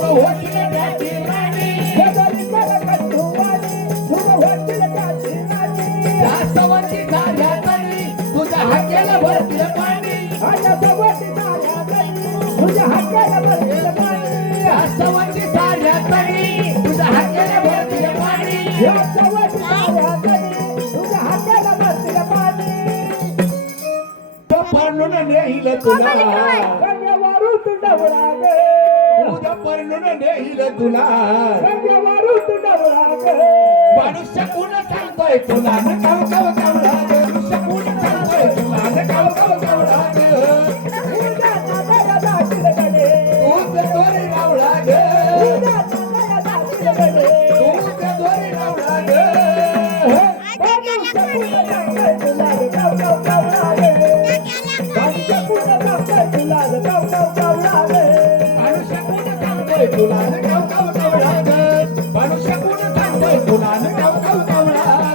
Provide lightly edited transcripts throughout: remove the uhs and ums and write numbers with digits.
तुझं होशील त्याची राणी शेजारी कटुवाणी तुझं होशील त्याची राणी जास्तवंती झाल्या तरी तुझ्या हाकेला भरतील पाणी अशा सवती झाल्या तरी तुझ्या हाकेला भरतील पाणी जास्तवंती झाल्या तरी तुझ्या हाकेला भरतील पाणी या सवती झाल्या तरी तुझ्या हाकेला भरतील पाणी तो पळून नेईल तुला गंगेवारू तू डवळा गे उद्या पळून नेईल तुला गंगेवारू तू डवळा गे मनुष्य कोण सांगतोय तुला न काव काव कावळा ग मनुष्य कोण सांगतोय तुला न काव काव कावळा ग उद्या नागाया जातील गडे तूच दोरी रावळा ग उद्या नागाया जातील गडे तूच दोरी रावळा ग मनुष्य पुढं सांगतोय तुला ग काव काव कावळा गे मनुष्य पुढं सांगतोय तुला ग काव काव कावळा गे मनुष्य कोण सांगतोय तुला न काव काव कावळा ग मनुष्य कोण सांगतोय तुला न काव काव कावळा ग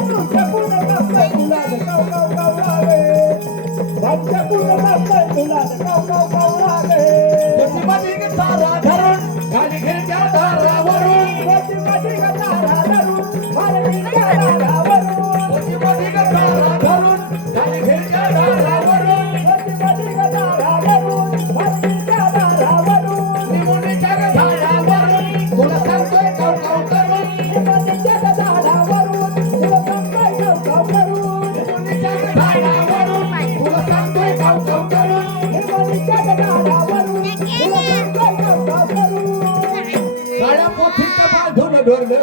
मनुष्य पुढं सांगतोय तुला ग काव काव कावळा गे मनुष्य पुढं सांगतोय तुला ग काव काव कावळा गे तुझी तारा धरून खाली खिडक्या दारावरून तुझी तारा धरून खाली दारावरून तुझी तारा धरून खाली खिडक्या दारावरून निमुणीच्या झाडावरून तुला सांगतोय काव काव करून निमुणीच्या झाडावरून तुला सांगतोय काव काव करून काळ्या पोथीचं बांधून डोरलं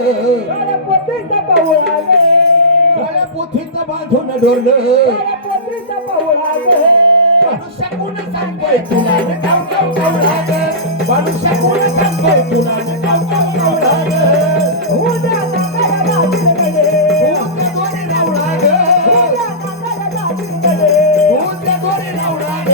काळ्या पोथीचं बांधून डोरलं मनुष्य कोण सांगतोय तुला न काव काव कावळा ग मनुष्य कोण सांगतोय तुला न काव काव कावळा ग उद्या दोरी रावळा ग उद्या दोरी रावळा ग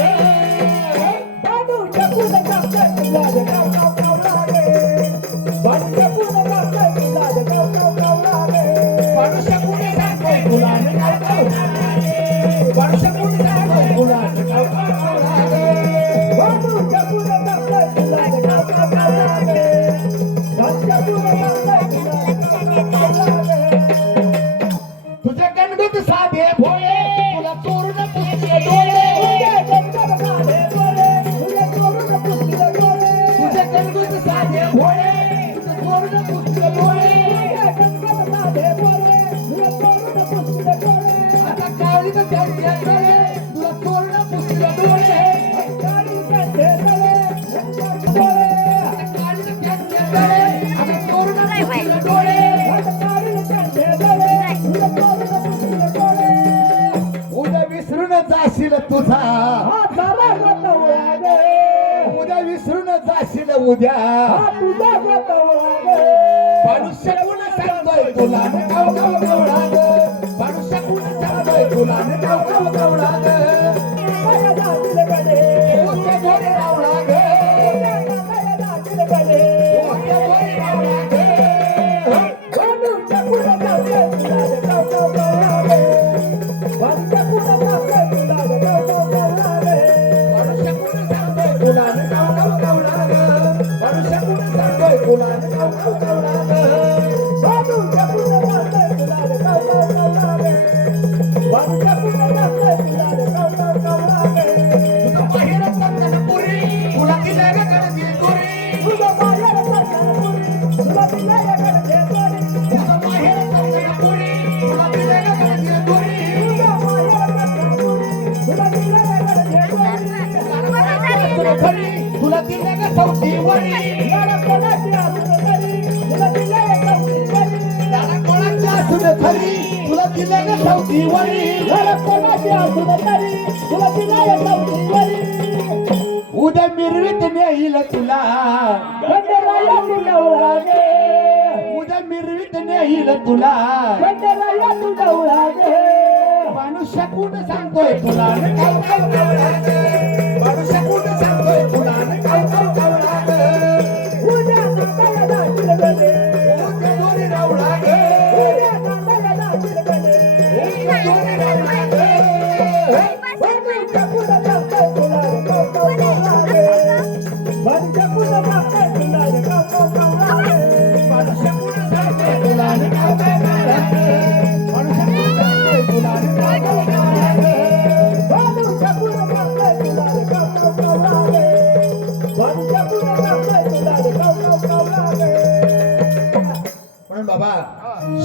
मनुष्य कोण सांगतोय तुला न काव काव मनुष्य कोण सांगतोय तुला न काव काव कावळा ग तुझे गणगुत साधे भोळे तुला चोरून पुसले डोळे तुझे गणगुत साधे भोळे तुला चोरून पुसले डोळे आता काळी तर त्यांच्या डोळे तुला चोरून पुसले डोळे काळी तर त्यांच्या डोळे आता चोरून पुसले डोळे उद्या विसरून जाशील तुझा उद्या विसरून जाशील उद्या मनुष्य कोण सांगतोय तुला न काव काव कावळा ग मनुष्य कोण सांगतोय तुला न काव काव कावळा ग उद्या दोरी रावळा ग उद्या दोरी रावळा ग मनुष्य कोण सांगतोय तुला न काव काव कावळा ग मनुष्य कोण सांगतोय तुला न काव काव कावळा ग तुझं बाहेर कंगनपुरी तुला दिल्या ग गणती दुरी तुझं बाहेर कंगनपुरी तुला दिल्या ग गणती दुरी तुला दिल्या ग सौती वरी कोणाची असून खरी तुला दिल्या ग सौती वरी उद्या मिरवीत नेईल तुला उद्या मिरवीत नेईल तुला मनुष्य कोण सांगतोय तुला न काव काव कावळा ग मनुष्य कोण सांगतोय तुला न काव काव कावळा ग उद्या दोरी रावळा ग उद्या दोरी रावळा ग मनुष्य पुन्हा सांगतोय तुला रे काव काव काव लागले मनुष्य कुठं सांगतोय तुला रे काव काव काव लागले मनुष्य कुठं सांगतोय तुला रे काव काव काव लागले मनुष्य पुन्हा सांगतोय तुला रे काव काव काव लागले मनुष्य पुन्हा सांगतोय तुला रे काव काव काव लागले म्हणून बाबा